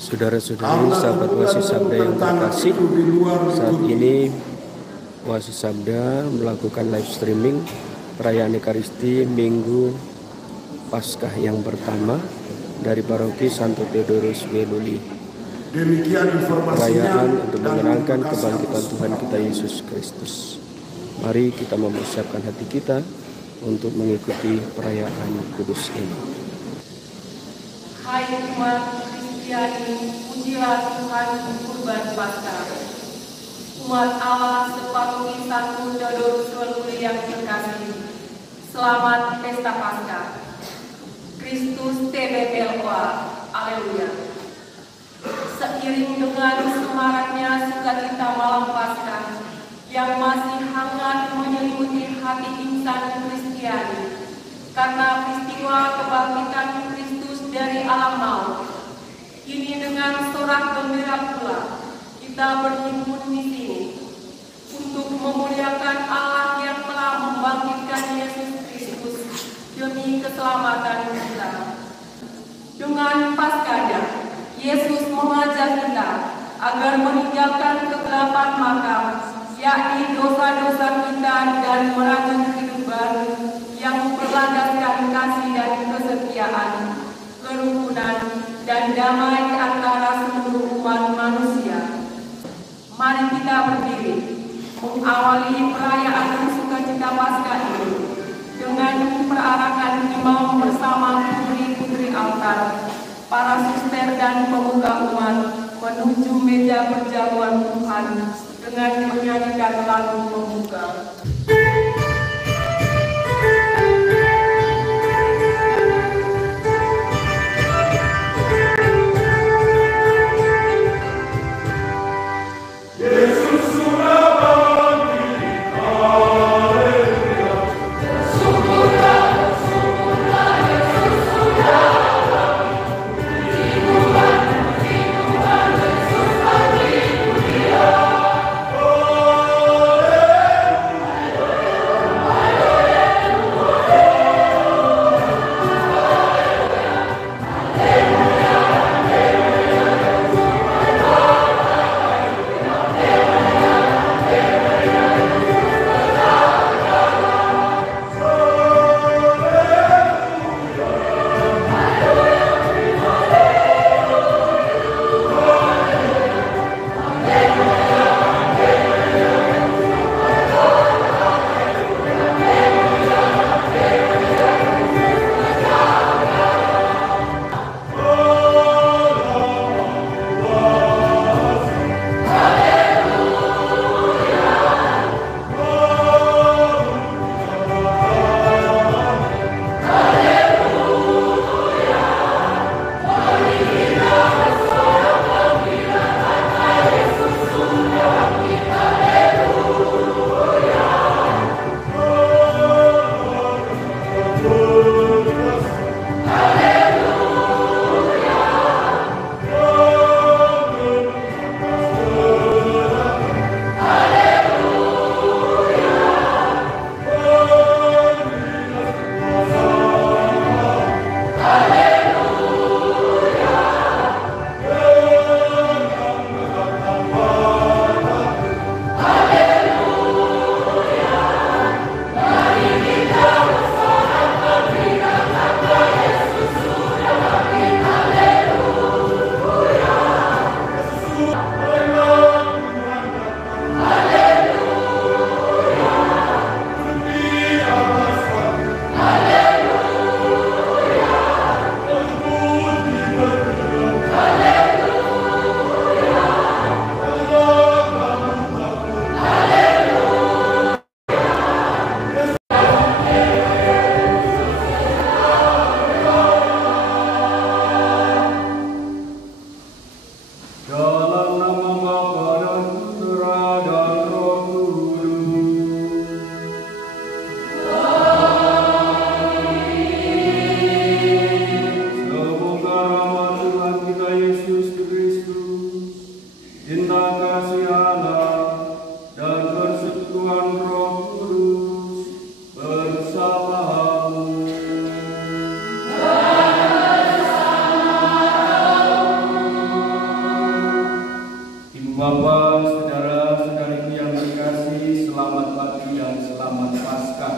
Saudara-saudari, sahabat Oasis Sabda yang terkasih, saat ini Oasis Sabda melakukan live streaming perayaan Ekaristi Minggu Paskah yang pertama dari Paroki Santo Theodorus Weluli. Demikian perayaan untuk menyenangkan kebangkitan Tuhan kita Yesus Kristus. Mari kita mempersiapkan hati kita untuk mengikuti perayaan kudus ini. Hai umat Kristiani, pujilah Tuhan kurban Paskah. Umat Allah separuhi Santo Theodorus Weluli yang terkasih, selamat Pesta Paskah. Kristus TBPLOA, Aleluya. Seiring dengan semaraknya sukacita malam Paskah yang masih hangat menyelimuti hati insan Kristiani karena peristiwa kebangkitan Kristus dari alam maut. Ini dengan sorak gembira pula kita berhimpun di sini untuk memuliakan Allah yang telah membangkitkan Yesus Kristus demi keselamatan kita. Dengan Paskahnya, Yesus mengajak kita agar meninggalkan kegelapan makam, yakni dosa-dosa kita, dan merajut hidup baru yang berlandaskan kasih dan kesetiaan, kerukunan, dan damai antara seluruh umat manusia. Mari kita berdiri mengawali perayaan sukacita Paskah ini dengan perarakan imam bersama putri-putri altar, para suster dan pemuka umat menuju meja perjamuan Tuhan dengan menyanyikan lagu pembuka. Bapak, saudara-saudariku yang terkasih, selamat pagi dan selamat Paskah.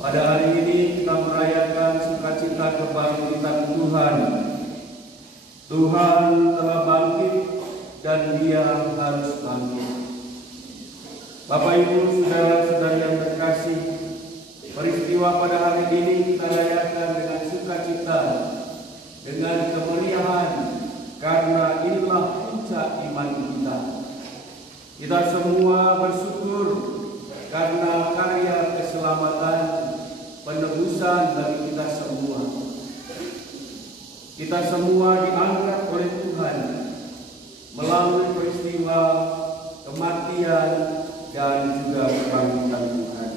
Pada hari ini kita merayakan sukacita kebangkitan Tuhan. Tuhan telah bangkit dan Dia harus bangkit. Bapak, Ibu, saudara-saudari yang terkasih, peristiwa pada hari ini kita rayakan dengan sukacita, dengan kemeriahan, karena inilah puncak iman kita. Kita semua bersyukur karena karya keselamatan, penebusan bagi kita semua. Kita semua diangkat oleh Tuhan melalui peristiwa kematian dan juga kebangkitan Tuhan.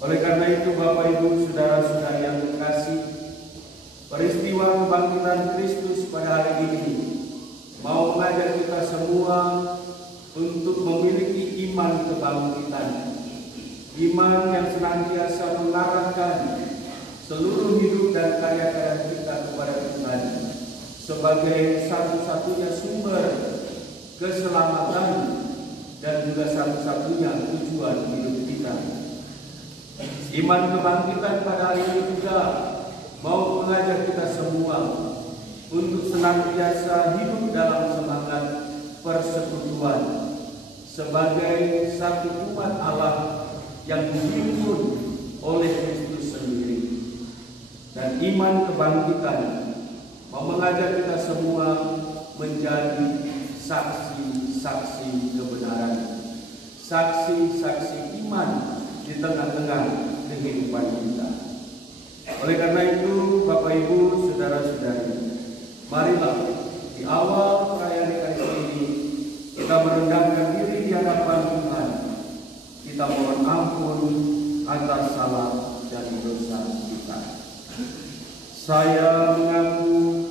Oleh karena itu, Bapak, Ibu, saudara-saudari yang terkasih, peristiwa kebangkitan Kristus pada hari ini mau mengajak kita semua untuk memiliki iman kebangkitan. Iman yang senantiasa mengarahkan seluruh hidup dan karya-karya kita kepada Tuhan sebagai satu-satunya sumber keselamatan dan juga satu-satunya tujuan hidup kita. Iman kebangkitan pada hari ini juga mau mengajak kita semua untuk senantiasa hidup dalam semangat persekutuan sebagai satu umat Allah yang dihimpun oleh Kristus sendiri. Dan iman kebangkitan mau mengajak kita semua menjadi saksi-saksi kebenaran, saksi-saksi iman di tengah-tengah kehidupan kita. Oleh karena itu, Bapak, Ibu, saudara-saudari, marilah di awal perayaan Ekaristi ini kita merendahkan diri di hadapan Tuhan. Kita mohon ampun atas salah dan dosa kita. Saya mengaku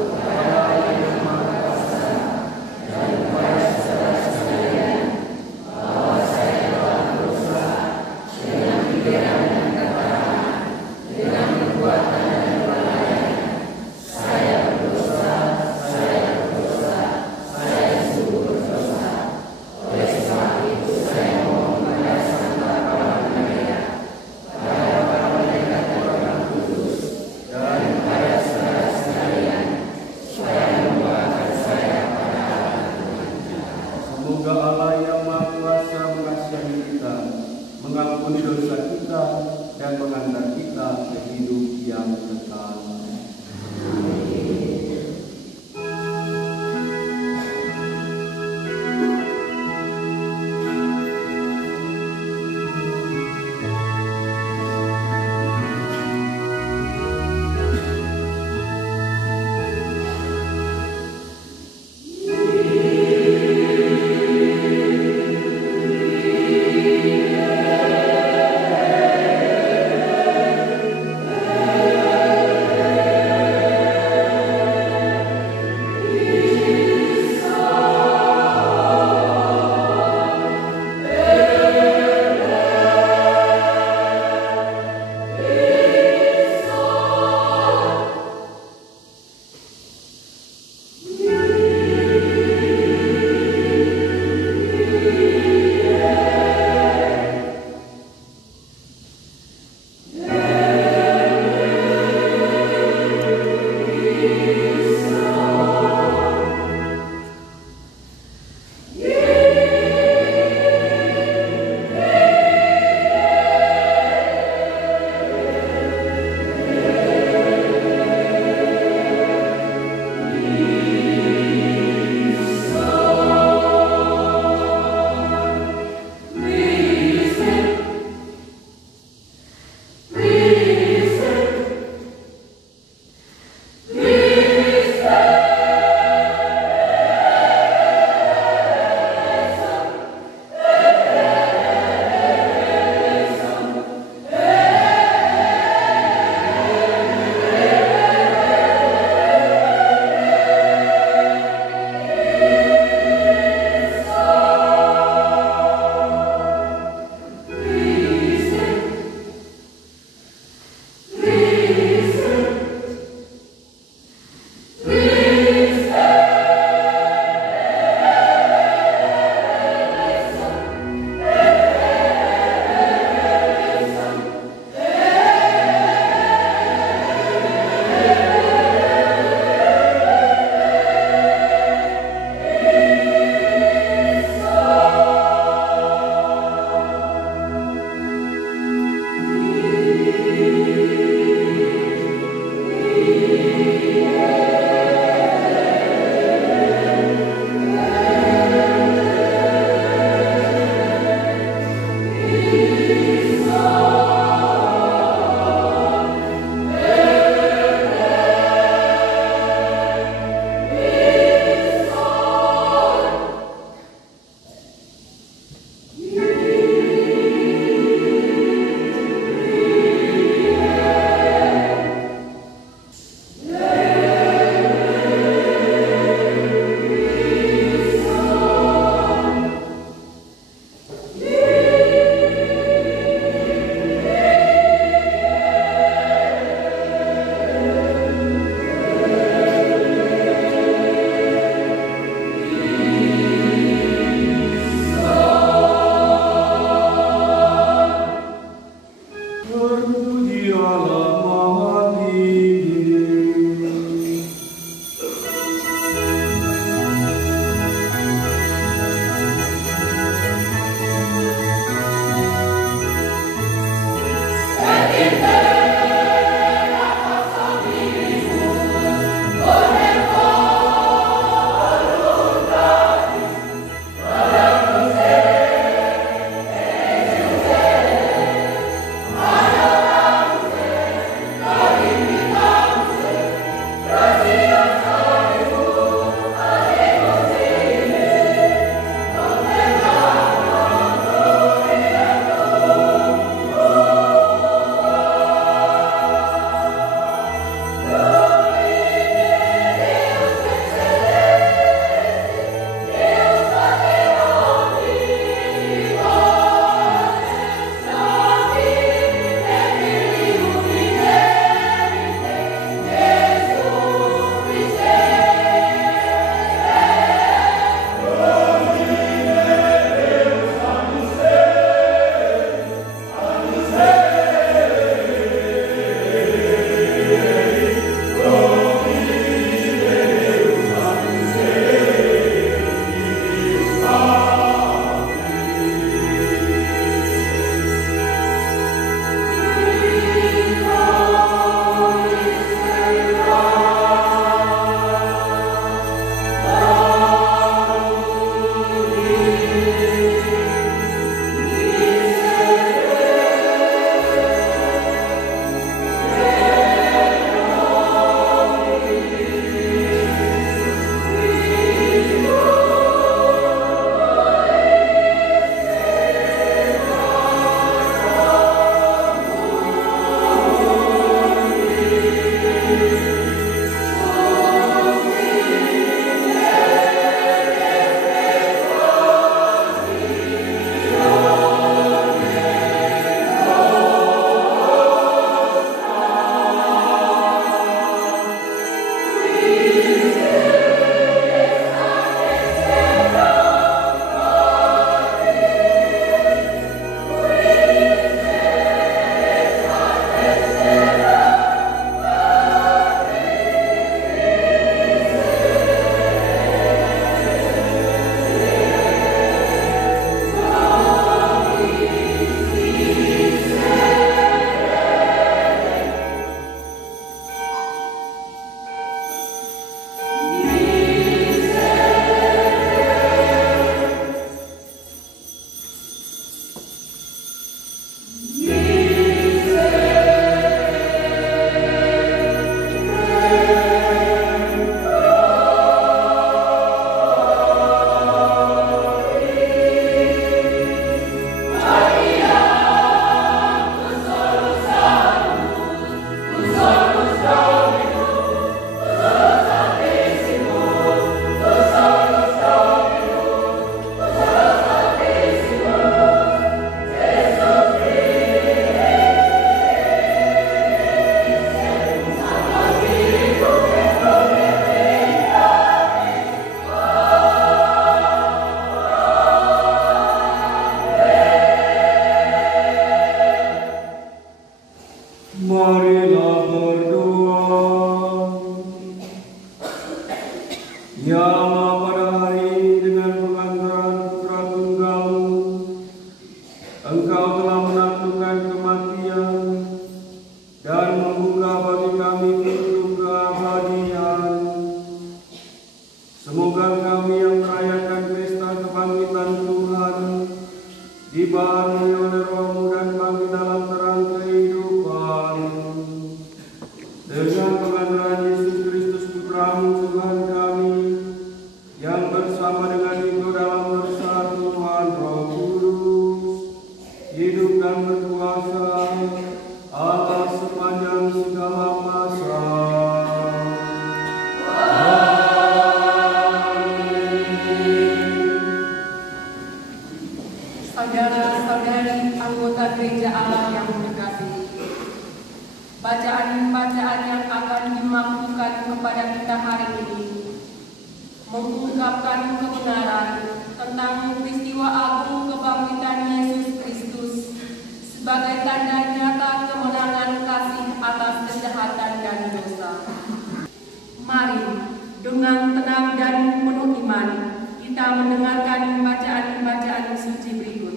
bahwa Yang Maha Kuasa dan kepada saudara sekalian bahwa saya telah berdosa dengan pikiran dan kata, dengan perbuatan dan perbuatan. Saya berdosa, saya sungguh berdosa. Oleh sebab itu saya mohon kepada Sang Bapa Maha Pada para malaikat dan orang kudus, dan berdoa. Ya Allah, pada hari ini dengan pengantaran Putra Tunggal-Mu, Engkau telah menaklukkan kematian dan membuka bagi kami pintu keabadian. Semoga kami yang merayakan pesta kebangkitan Tuhan dibaharui oleh Roh-Mu dan bangkit dalam terang kehidupan. Dengan pengantaran Yesus Kristus Putra-Mu Tuhan kami, yang bersama dengan Engkau dalam persatuan Roh Kudus, hidup dan berkuasa Allah sepanjang segala masa. Saudara-saudari anggota Gereja Allah yang terkasih, bacaan-bacaan yang akan dimaksudkan kepada kita hari ini mengungkapkan kebenaran tentang peristiwa agung kebangkitan Yesus Kristus sebagai tanda nyata kemenangan kasih atas kejahatan dan dosa. Mari dengan tenang dan penuh iman kita mendengarkan bacaan-bacaan suci berikut.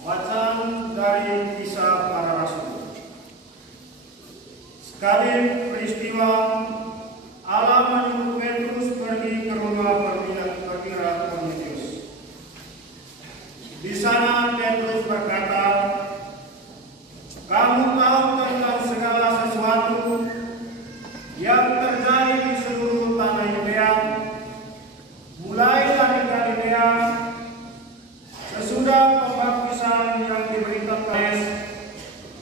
Bacaan dari Kisah Para Rasul. Sekali peristiwa, Allah menyuruh Petrus pergi ke rumah perwira Kornelius. Di sana Petrus berkata, "Kamu tahu tentang segala sesuatu yang terjadi di seluruh tanah Yudea, mulai dari Galilea, sesudah pembaptisan yang diberitakan Yohanes,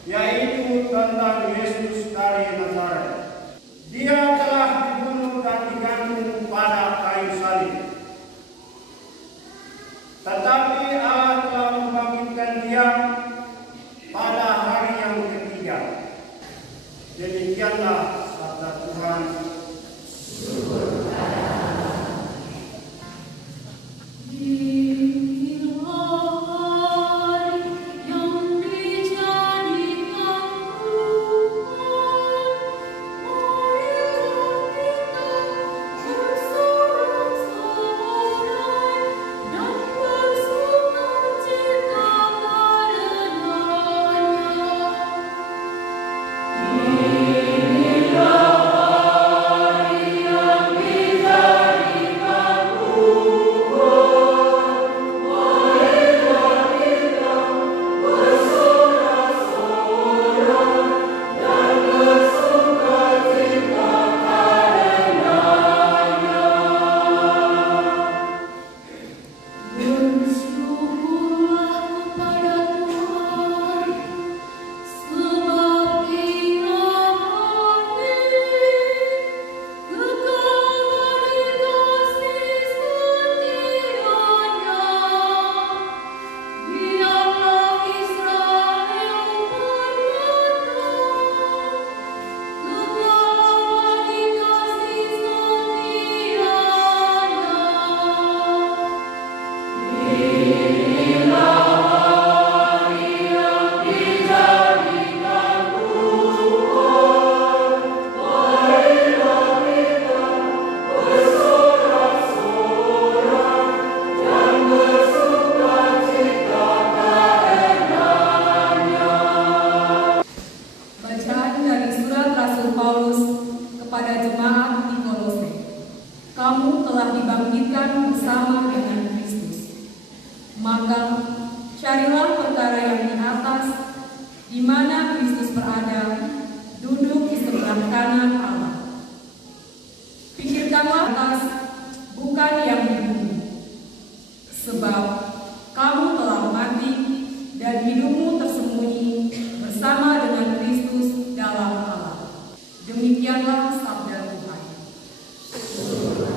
yaitu tentang Yesus dari Nazaret. Dia telah dibunuh dan digantung pada kayu salib. Tetapi Allah telah membangkitkan dia pada hari yang ketiga." Demikianlah sabda Tuhan. Maka carilah perkara yang di atas, di mana Kristus berada, duduk di sebelah kanan Allah. Pikirkanlah atas, bukan yang di bumi. Sebab kamu telah mati, dan hidupmu tersembunyi bersama dengan Kristus dalam Allah. Demikianlah sabda Tuhan. Haleluya.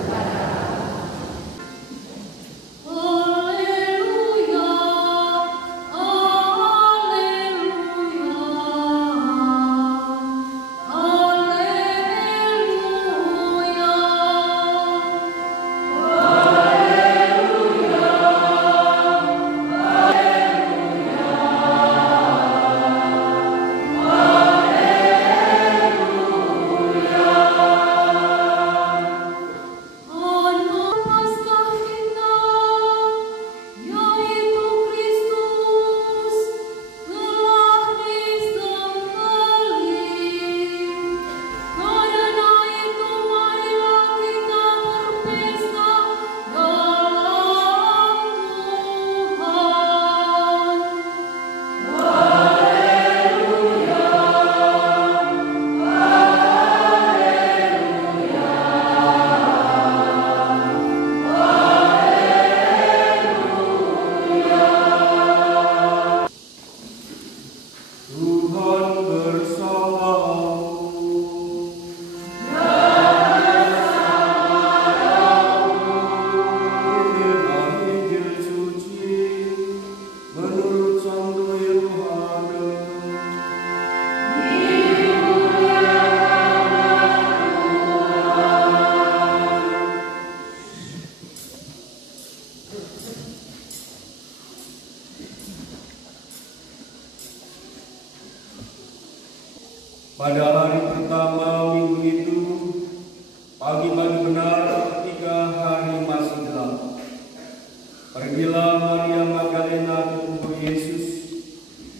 Pada hari pertama minggu itu, pagi-pagi benar ketika hari masih gelap, pergilah Maria Magdalena ke kubur Yesus,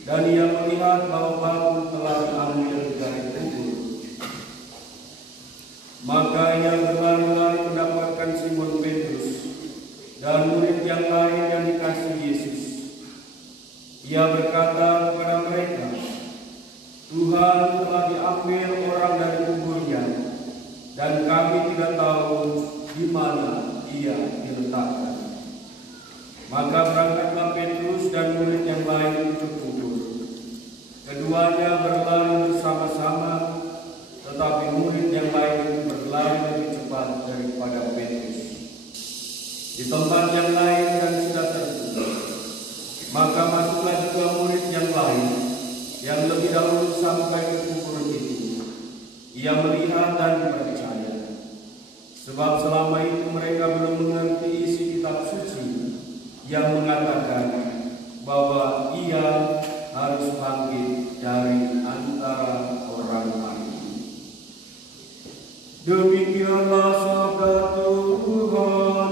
dan ia melihat bahwa batu telah diambil dari kubur. Maka ia berlari-lari mendapatkan Simon Petrus dan murid yang lain yang dikasih Yesus. Ia berkata kepada mereka, "Tuhan telah diambil orang dari kuburnya, dan kami tidak tahu di mana ia diletakkan." Maka berangkatlah Petrus dan murid yang lain ke kubur. Keduanya berlari bersama-sama, tetapi murid yang lain berlari lebih cepat daripada Petrus. Di tempat yang lain dan sudah tertutup, maka masuklah juga murid yang lain yang lebih dahulu sampai ke kubur itu. Ia melihat dan percaya, sebab selama itu mereka belum mengerti isi kitab suci yang mengatakan bahwa ia harus bangkit dari antara orang mati. Demikianlah sabda Tuhan.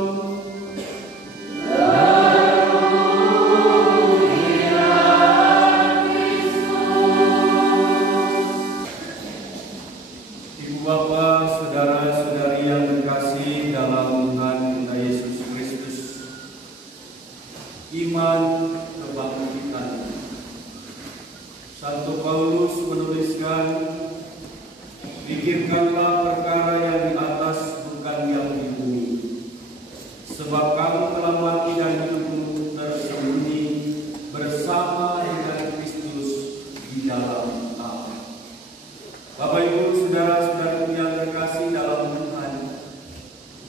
Ibu bapak, saudara-saudari yang terkasih dalam Tuhan kita Yesus Kristus, iman kebangkitan. Santo Paulus menuliskan, "Pikirkanlah perkara yang di atas, bukan yang di bumi. Sebab kamu telah mati dan hidupmu tersembunyi bersama dengan Kristus di dalam Allah." Bapak Ibu, saudara-saudari yang terkasih dalam Tuhan,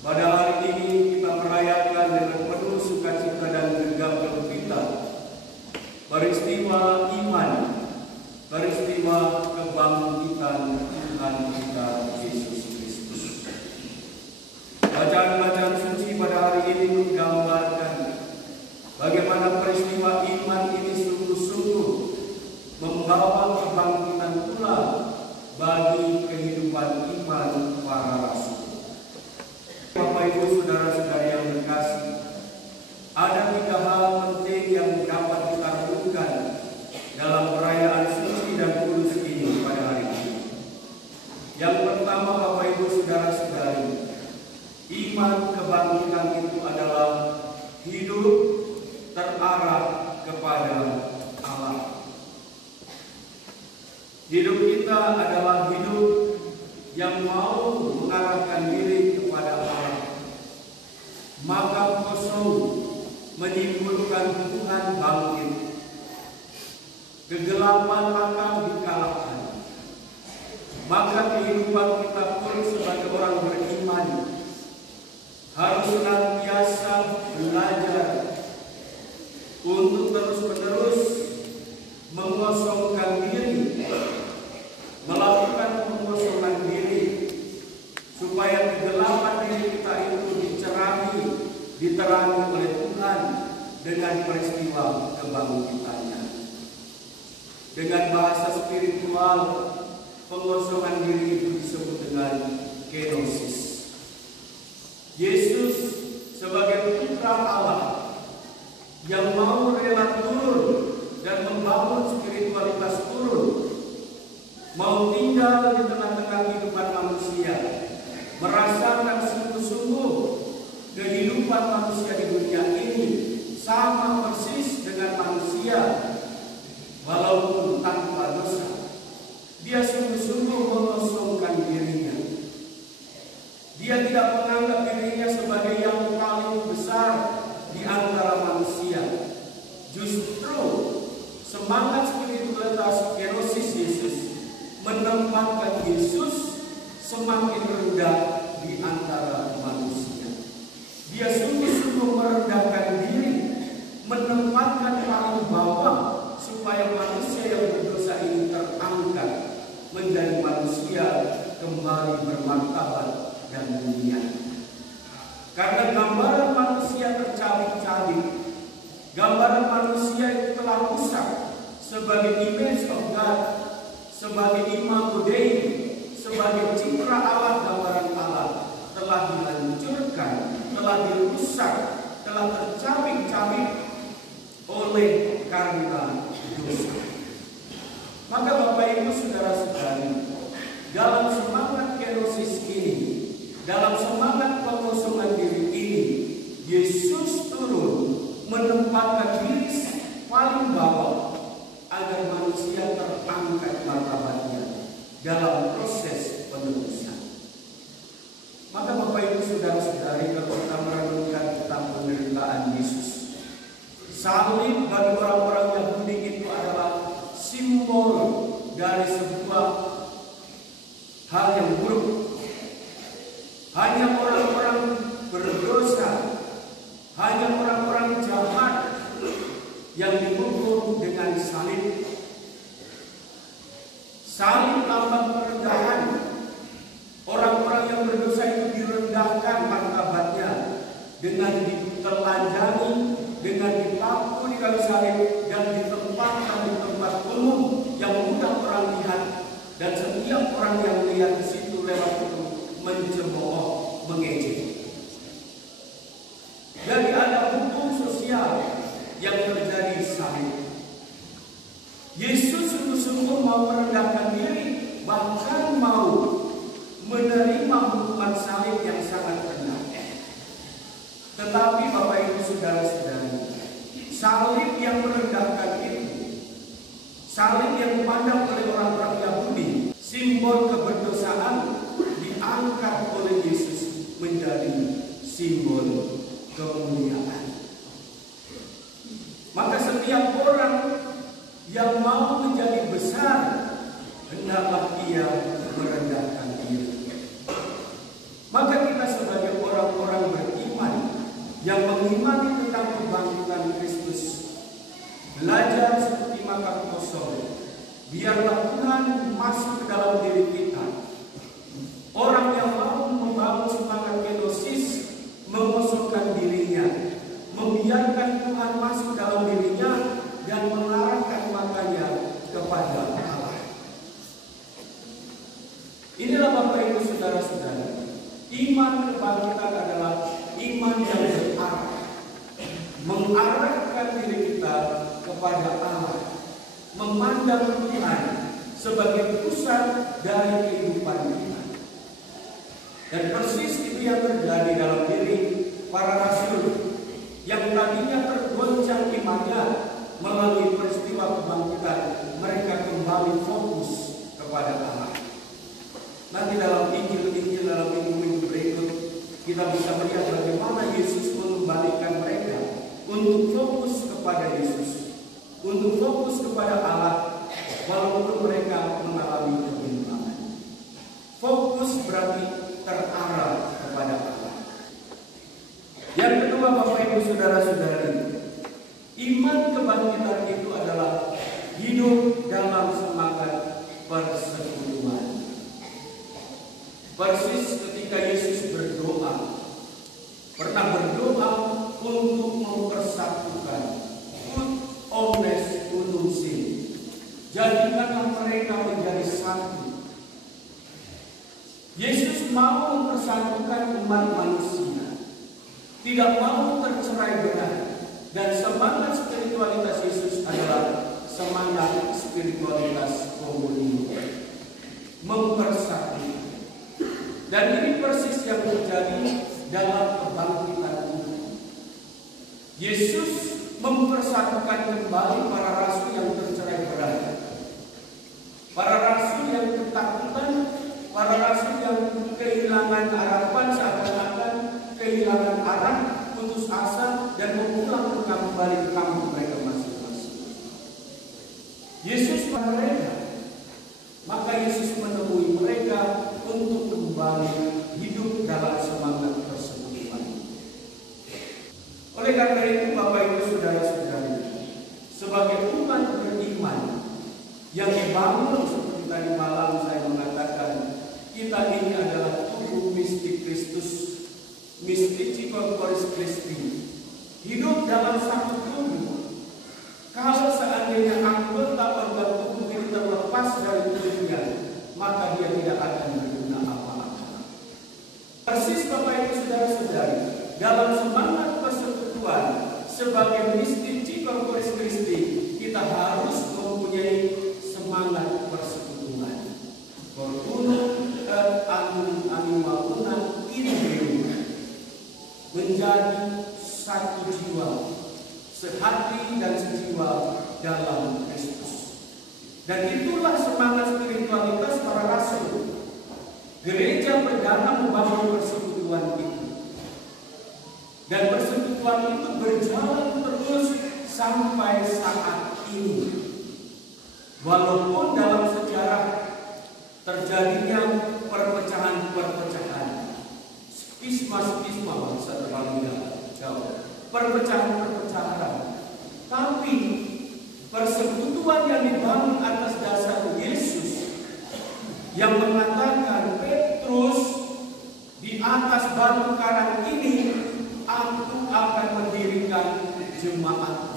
pada hari ini kita merayakan dengan penuh sukacita dan gegap gempita peristiwa iman, peristiwa kebangkitan Tuhan kita Yesus Kristus. Bacaan-bacaan suci pada hari ini menggambarkan bagaimana peristiwa iman ini sungguh-sungguh membawa kebangkitan pula bagi kehidupan iman para rasul. Bapak Ibu, saudara-saudari yang terkasih, ada 3 hal penting yang dapat kita renungkan dalam perayaan suci dan kudus ini pada hari ini. Yang pertama, Bapak Ibu, saudara-saudari, iman kebangkitan itu adalah hidup terarah kepada Allah. Hidup kita adalah hidup yang mau mengarahkan diri kepada Allah. Maka kosong menyimpulkan Tuhan bangkit. Kegelapan maka dikalahkan. Maka kehidupan kita pun sebagai orang beriman harus senantiasa belajar untuk terus-menerus mengosongkan diri, melakukan pengosongan diri, supaya kegelapan diri kita itu dicerahi, diterangi oleh Tuhan dengan peristiwa kebangkitannya. Dengan bahasa spiritual, pengosongan diri itu disebut dengan kenosis. Yesus sebagai putra Allah yang mau rela turun dan membangun spiritualitas turun, mau tinggal di tengah-tengah kehidupan manusia, merasakan sungguh-sungguh kehidupan manusia di dunia ini sama persis dengan manusia, walaupun tanpa dosa. Dia sungguh-sungguh mengosongkan dirinya. Dia tidak menganggap dirinya sebagai yang paling besar di antara manusia. Justru semangat spiritualitas kenosis Yesus menempatkan Yesus semakin rendah di antara manusia. Dia sungguh-sungguh merendahkan diri, menempatkan paling bawah supaya manusia yang berdosa ini terangkat menjadi manusia kembali bermartabat dan mulia. Karena gambaran manusia tercabik-cabik, gambaran manusia itu telah rusak sebagai image of God, sebagai imago Dei, sebagai citra Allah, gambaran Allah, telah dihancurkan, telah dirusak, telah tercabik-cabik oleh karena dosa. Maka Bapak Ibu saudara-saudari, dalam semangat kenosis ini, dalam semangat pengosongan diri ini, Yesus turun menempatkan diri paling bawah agar manusia terangkat martabatnya dalam proses penebusan. Maka Bapak Ibu saudara-saudari, kalau kita merenungkan tentang penderitaan Yesus, salib bagi orang-orang Yahudi itu adalah simbol dari sebuah hal yang buruk. Hanya orang-orang berdosa, hanya orang-orang jahat yang dihukum dengan salib. Salib lambang kerendahan. Orang-orang yang berdosa itu direndahkan martabatnya dengan ditelanjangi, dengan dipaku di kayu salib, dan ditempatkan di tempat umum yang mudah orang lihat, dan setiap orang yang melihat di situ lewat itu mencemooh, mengejek. Jadi ada hukum sosial yang terjadi salib. Yesus sungguh-sungguh mau merendahkan diri, bahkan mau menerima hukuman salib yang sangat rendah. Tetapi Bapak Ibu saudara-saudari, salib yang merendahkan itu, salib yang dipandang oleh orang-orang Yahudi, simbol keberdosaan, diangkat oleh Yesus menjadi simbol kemuliaan. Maka setiap orang yang mau menjadi besar, hendaklah ia merendahkan diri. Maka kita sebagai orang-orang beriman yang mengimani tentang kebangkitan Kristus, belajar seperti makan kosong, biarlah Tuhan masuk ke dalam diri kita. Orang yang mau membangun semangat kenosis, mengosongkan dirinya, membiarkan Tuhan masuk dalam dirinya dan mengarahkan matanya kepada Allah. Inilah Bapak Ibu saudara-saudara, iman kebangkitan adalah iman yang berarah, mengarahkan diri kita kepada Allah, memandang Tuhan sebagai pusat dari kehidupan kita. Dan persis itu yang terjadi dalam diri para rasul yang tadinya tergoncang imannya melalui peristiwa kebangkitan. Mereka kembali fokus kepada Allah. Nanti dalam Injil dalam minggu-minggu berikut kita bisa melihat bagaimana Yesus mengembalikan mereka untuk fokus kepada Yesus, untuk fokus kepada Allah, walaupun mereka mengalami kebimbangan. Fokus berarti terarah kepada Allah. Yang kedua Bapak Ibu saudara-saudari, iman kebangkitan itu adalah hidup dalam semangat persekutuan. Persis ketika Yesus berdoa, pernah berdoa untuk mempersatukan ut omnes unum sin, jadikanlah mereka menjadi satu. Yesus mau mempersatukan umat manusia, tidak mau tercerai-berai, dan semangat spiritualitas Yesus adalah semangat spiritualitas komunitas, mempersatukan. Dan ini persis yang terjadi dalam kebangkitan itu. Yesus mempersatukan kembali para rasul yang tercerai-berai, para rasul yang ketakutan, para rasul yang kehilangan harapan, seakan-akan kehilangan arah, putus asa, dan memulang kembali ke kampung mereka masing-masing. Yesus mereka, maka Yesus menemui mereka untuk kembali hidup dalam semangat persekutuan. Oleh karena itu Bapak Ibu saudara-saudari, sebagai umat beriman yang dibangun seperti tadi malam saya mengatakan, kita ini adalah tubuh mistik Kristus, Mystici Corporis Christi, hidup dalam satu tubuh. Kalau seandainya anggota organ tubuh ini terlepas dari tubuh akan berguna apa-apa. Persis Bapak Ibu Saudara-saudari, dalam semangat persekutuan sebagai mistik Corpus Christi, kita harus mempunyai semangat persekutuan. Corpunum et animaluna in Deum, menjadi satu jiwa, sehati dan sejiwa dalam Kristus. Dan itulah semangat spiritualitas para rasul. Gereja perdana membangun persekutuan itu. Dan persekutuan itu berjalan terus sampai saat ini. Walaupun dalam sejarah terjadinya perpecahan-perpecahan, skisma-skisma bangsa terlalu jauh, perpecahan-perpecahan, tapi persekutuan yang dibangun atas dasar Yesus yang mengatakan, Petrus, di atas batu karang ini aku akan mendirikan jemaat.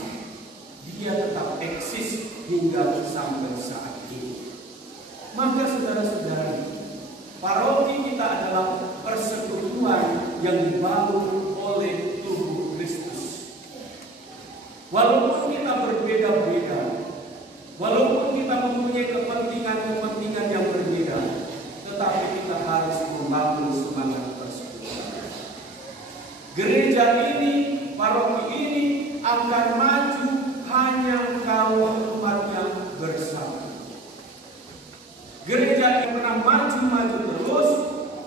Dia tetap eksis hingga sampai saat ini. Maka saudara-saudari, paroki kita adalah persekutuan yang dibangun oleh tubuh Kristus. Walaupun kita berbeda-beda, walaupun kita mempunyai kepentingan-kepentingan yang berbeda, tetapi kita harus membangun semangat persekutuan. Gereja ini, paroki ini akan maju hanya kalau umatnya bersama. Gereja yang pernah maju terus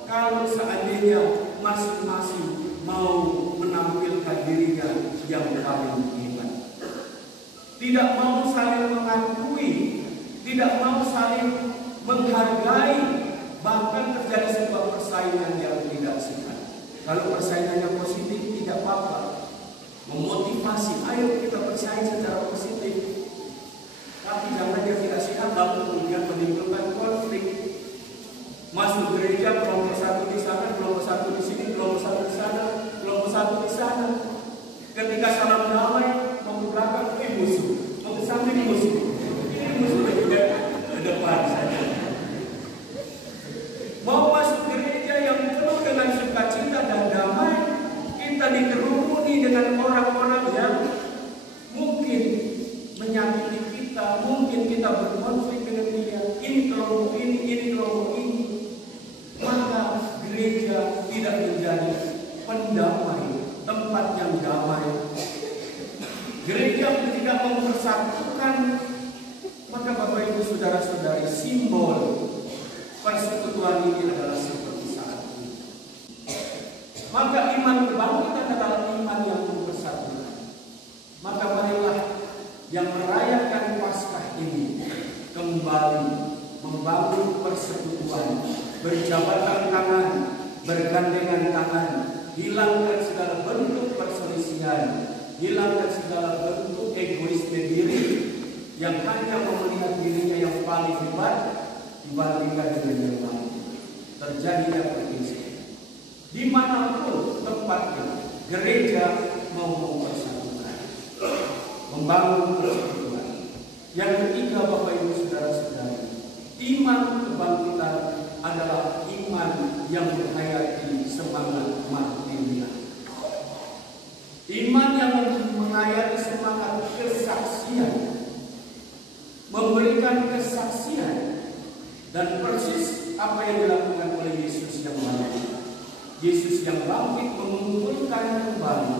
kalau seandainya masing-masing mau menampilkan dirinya yang paling hebat. Tidak mau saling mengakui, tidak mau saling menghargai, bahkan terjadi sebuah persaingan yang tidak sehat. Kalau persaingannya positif tidak apa-apa. Memotivasi, ayo kita bersaing secara positif. Tapi jangan yang tidak sehat lalu kemudian menimbulkan konflik. Masuk gereja kelompok satu di sana, kelompok satu di sini, kelompok satu di sana, kelompok satu di sana. Ketika salam damai, mau ke belakang musuh, mau ke samping musuh. Ini musuh juga ke depan saja. Mau masuk gereja yang penuh dengan sukacita dan damai, kita dikerumuni dengan orang-orang yang mungkin menyakiti kita, mungkin kita berkonflik dengan dia. Ini kelompok ini kelompok ini. Maka gereja tidak menjadi pendamai, tempat yang damai. Gereja tidak mempersatukan. Maka Bapak Ibu Saudara-saudari, simbol persekutuan ini adalah seperti saat ini. Maka iman kebangkitan adalah iman yang mempersatukan. Maka marilah yang merayakan Paskah ini kembali membangun persekutuan, berjabatan tangan, bergandengan tangan, hilangkan segala bentuk perselisihan, hilangkan segala bentuk egoisme diri yang hanya melihat dirinya yang paling hebat dibandingkan dengan yang lain. Terjadinya perselisihan. Dimanapun tempatnya, gereja mau mempersatukan, membangun persekutuan. Yang ketiga, Bapak Ibu Saudara-saudari, iman kebangkitan adalah iman yang menghayati semangat martiria. Iman yang menghayati semangat kesaksian, memberikan kesaksian, dan persis apa yang dilakukan oleh Yesus yang bangkit. Yesus yang bangkit mengumpulkan kembali,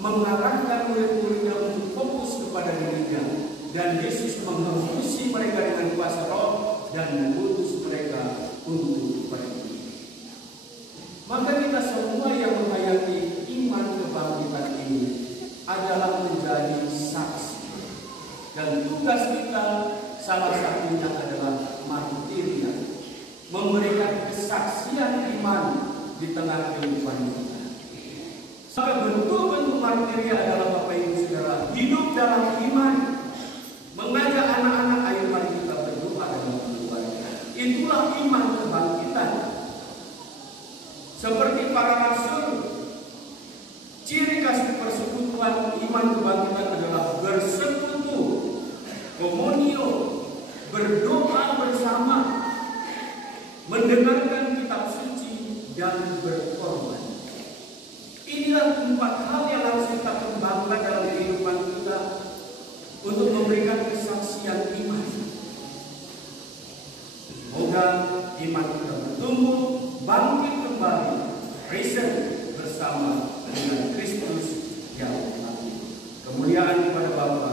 mengarahkan murid-muridnya untuk fokus kepada dirinya, dan Yesus menghembusi mereka dengan kuasa Roh dan mengutus mereka untuk pergi. Maka kita semua yang menghayati iman kebangkitan ini adalah menjadi saksi, dan tugas kita salah satunya adalah martiria, memberikan kesaksian iman di tengah kehidupan kita. Maka bentuk-bentuk martiria adalah, Bapak Ibu Saudara, hidup dalam iman, mengajak anak-anak, ayo mari kita berdoa dalam keluarga. Itulah iman kebangkitan. Seperti para rasul, ciri khas persekutuan iman kebangkitan adalah bersekutu, komunio, berdoa bersama. mendengarkan kitab suci, dan berkorban. Inilah 4 hal yang harus kita kembangkan dalam kehidupan kita untuk memberikan kesaksian iman. Semoga iman kita bertumbuh, bangkit kembali, risen bersama dengan Kristus yang mati. Kemuliaan kepada Bapa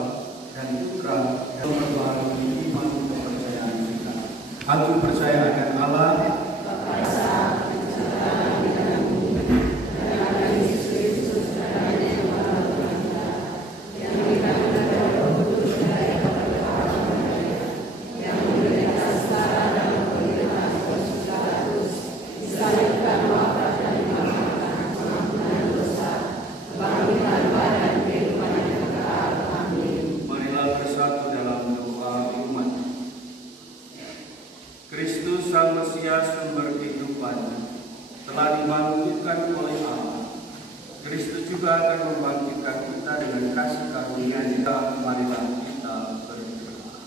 dan Putra dan memperbaharui iman kepercayaan kita. Aku percaya akan Allah, Kristus Sang Mesias sumber kehidupan telah dibangkitkan oleh Allah. Kristus juga akan membangkitkan kita dengan kasih karunia-Nya. Marilah kita berdoa.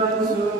Dengan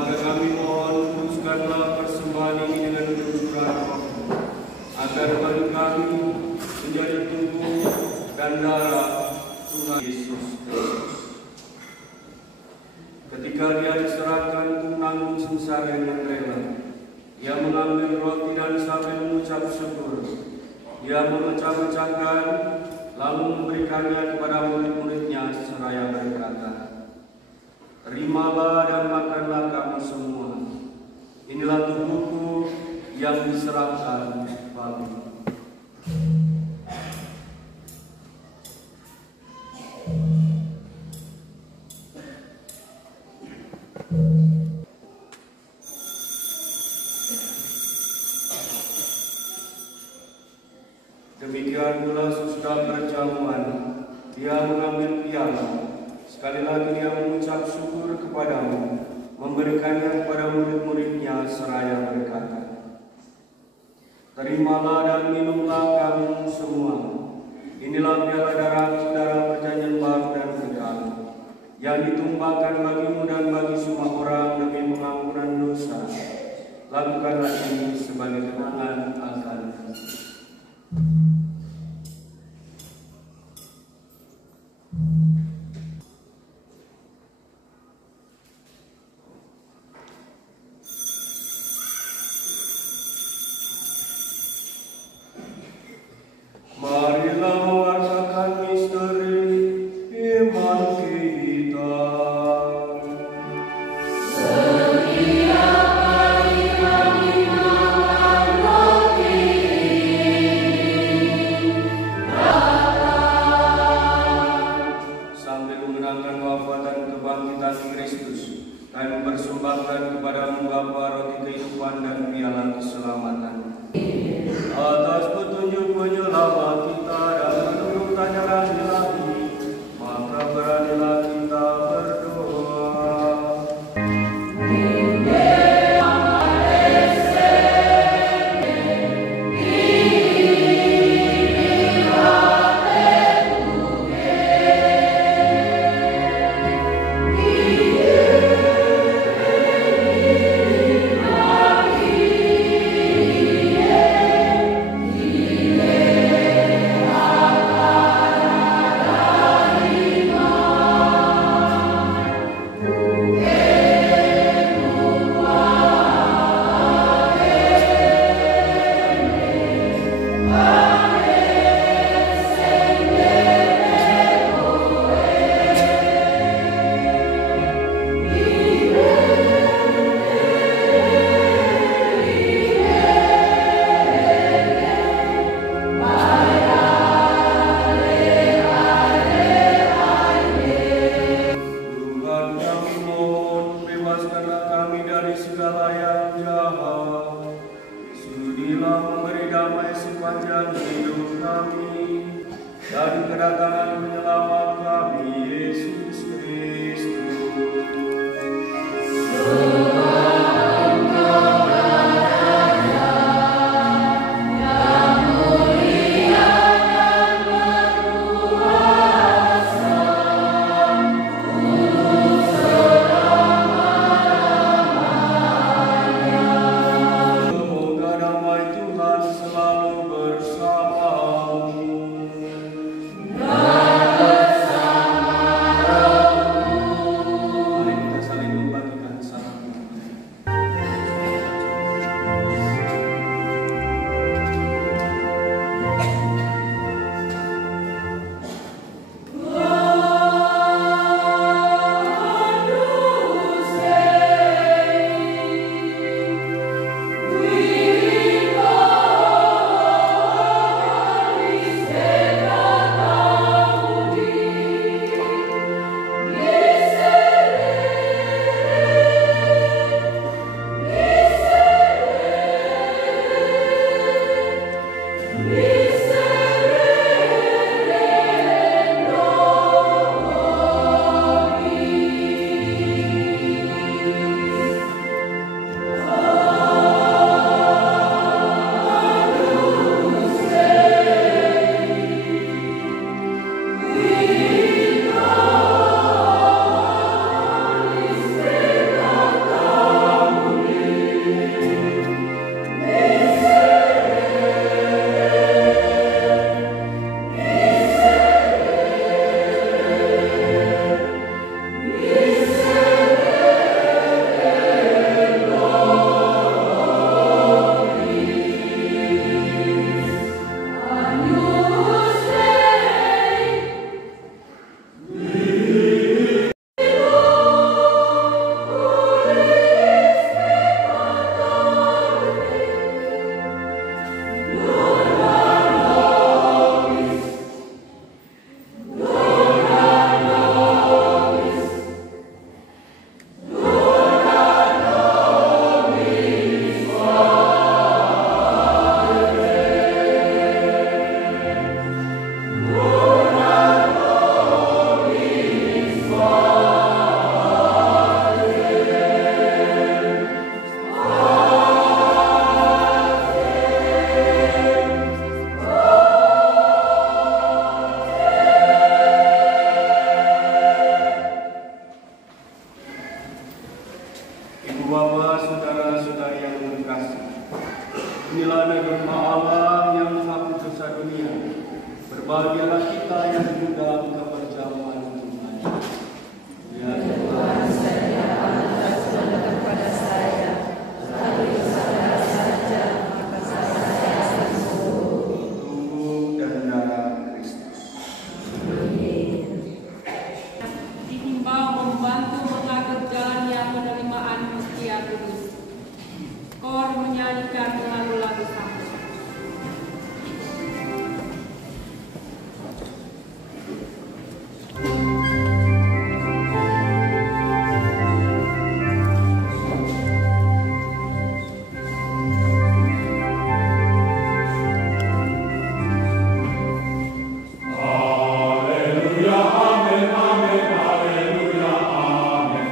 Maka kami mohon teruskanlah persembahan ini dengan kejujuran agar bagi kami menjadi tubuh dan darah Tuhan Yesus Kristus. Ketika dia diserahkan untuk menanggung sengsara dengan rela, ia mengambil roti dan sambil mengucap syukur, dia memecah-mecahkan lalu memberikannya kepada murid-muridnya seraya berkata, "Terimalah dan makanlah kamu semua. Inilah tubuhku yang diserahkan bagimu." Demikian pula sesudah perjamuan, dia mengambil piala. Sekali lagi dia mengucap syukur kepadamu, memberikannya kepada murid-muridnya seraya berkata, "Terimalah dan minumlah kamu semua. Inilah piala darahku, darah perjanjian baru dan kekal, yang ditumpahkan bagimu dan bagi semua orang demi pengampunan dosa. Lakukanlah ini sebagai kenangan akanku." Marilah mewartakan misteri iman kita. Setiap hari kami makan roti sambil mengenangkan wafat dan kebangkitan Kristus, kami persembahkan kepadamu Bapa roti kehidupan dan piala keselamatan. Atas petunjuk penyelamat kita dan menurut ajaran ilahi, maka beranilah kita berdoa. Dan kedatangan penyelamat kami Yesus Kristus. Semoga damai Tuhan selalu bersamamu. Ibu bapak, saudara-saudari yang terkasih, inilah firman Allah yang menghapus dosa dunia. Berbahagialah kita yang diundang ke perjamuan Tuhan. Ya Tuhan, saya atas kepada saya, lalu saya saja, maka saya akan sembuh. Tubuh dan darah Kristus. Dihimbau membantu mengatur jalannya penerimaan Hostia Kudus. Kor menyanyikan lagu-lagu sambut. Hallelujah, amen, amen, hallelujah, amen.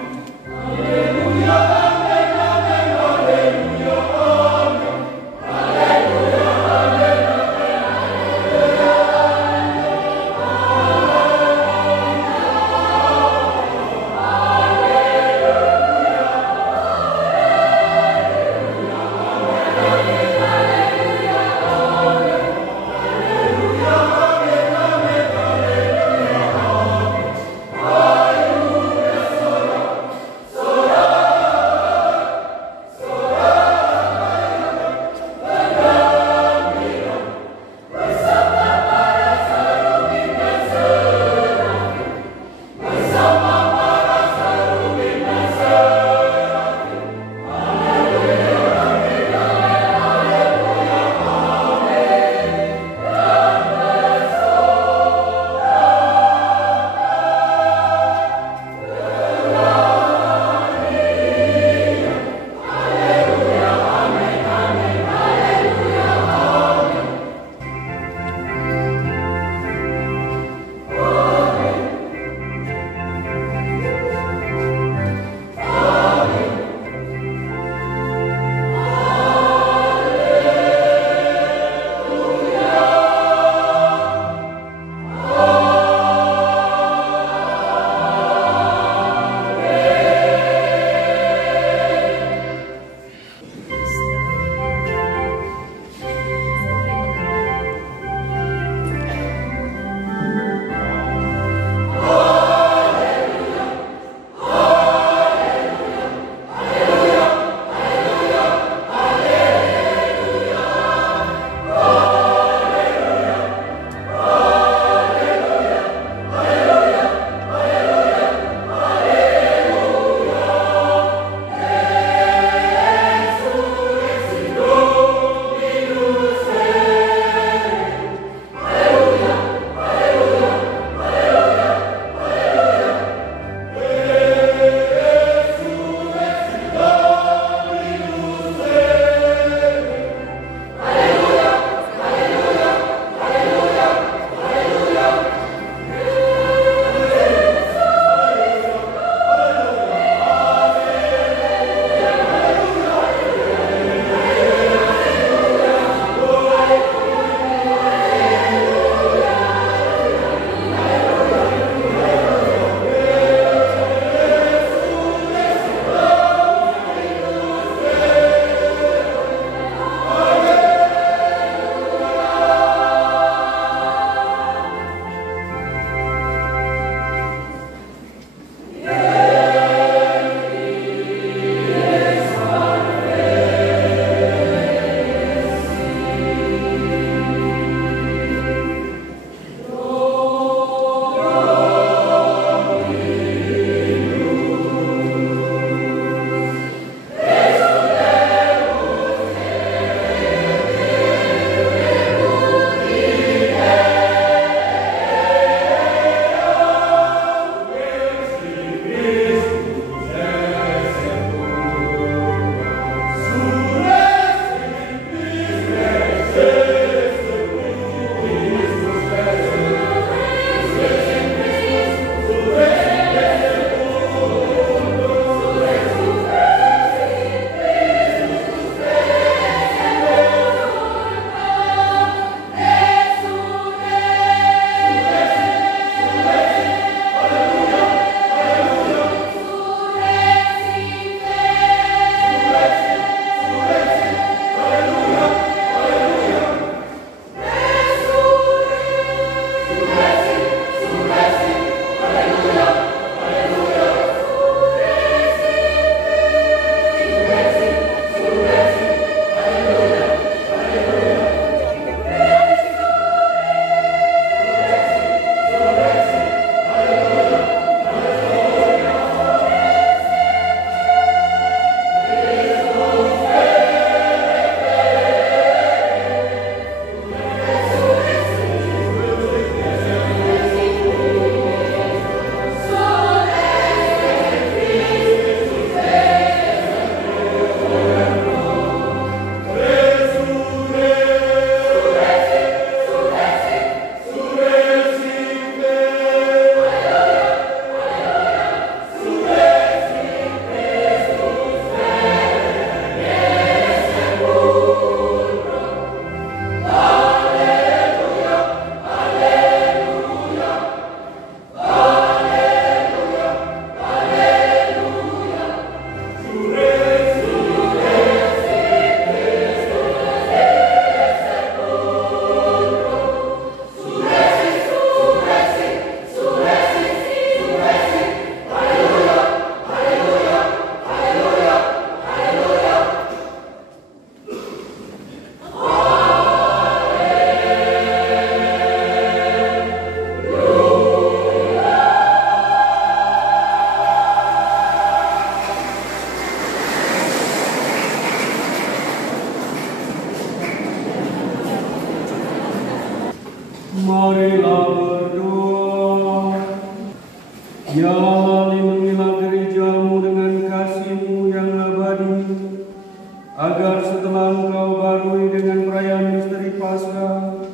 agar setelah Engkau barui dengan perayaan misteri Paskah,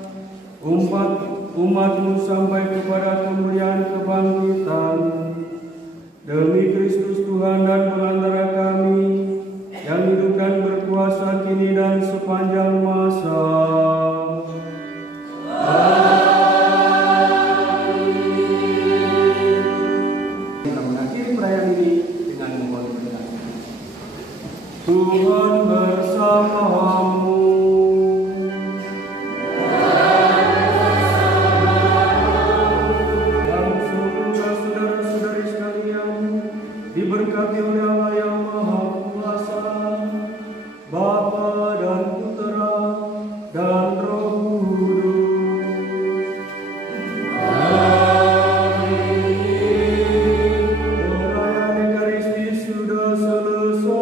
umatmu sampai kepada kemuliaan kebangkitan. Demi Kristus Tuhan dan Pengantar kami, yang hidup dan berkuasa kini dan sepanjang masa. Amin. Kita mengakhiri perayaan ini dengan memohon berkat. Tuhan bersamamu. Diberkati oleh Allah yang Maha Kuasa, Bapa dan Putera dan Roh Kudus. Amin. Perayaan Ekaristi sudah selesai.